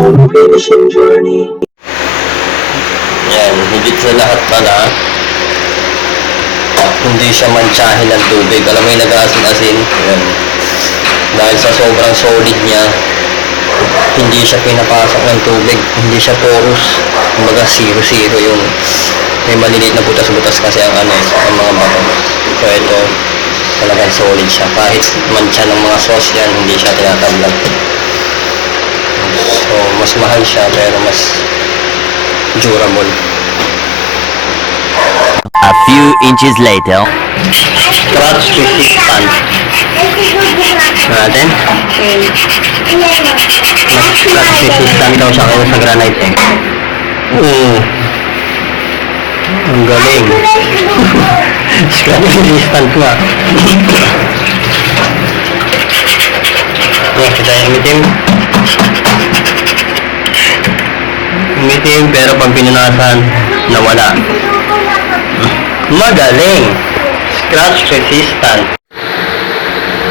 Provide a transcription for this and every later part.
finishing journey. Yan, higit sa lahat pala, hindi siya mantsahin ng tubig. Alam mo yung nag-asin-asin? Yan. Dahil sa sobrang solid niya, hindi siya pinapasok ng tubig. Hindi siya porous. Kumbaga zero-zero yung may maliliit na butas-butas kasi ang ano, ang mga bato. So ito, talagang solid siya. Kahit mantsa ng mga sauce yan, hindi siya tinatablag. So, mas mahal siya pero mas durable. A few inches later. Scratch resistant. Natin? Mas scratch resistant daw siya kaya sa granite eh. Oo. Ang galing. scratch resistant nga. Oh, kita yung umitim. Umitim pero pag pinunasan, nawala. Magaling! Scratch resistant.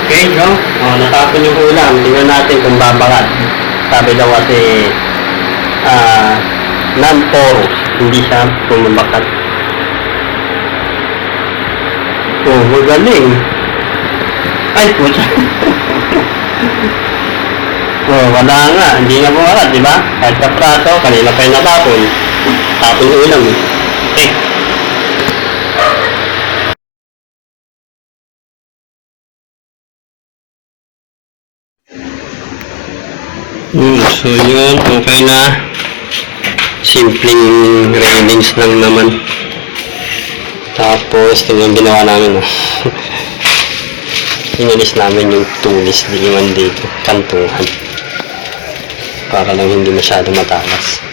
Okay, no? Oh, natapon yung ulam. Tingnan natin kung babangat. Sabi daw kasi ah non-porous. Hindi siya bumabakat. Oh, magaling. Ay, pucha. oh, wala nga. Hindi nga bumakat, di ba? Kahit sa praso, kanina pa yung natapon. Tapon yung ulam. eh. Okay. Hmm, so yun, okay na. Simpleng railings lang naman. Tapos, ito yung ginawa namin. Oh. Inalis namin yung tulis, liman dito, kantuhan. Para lang hindi masyado matalas.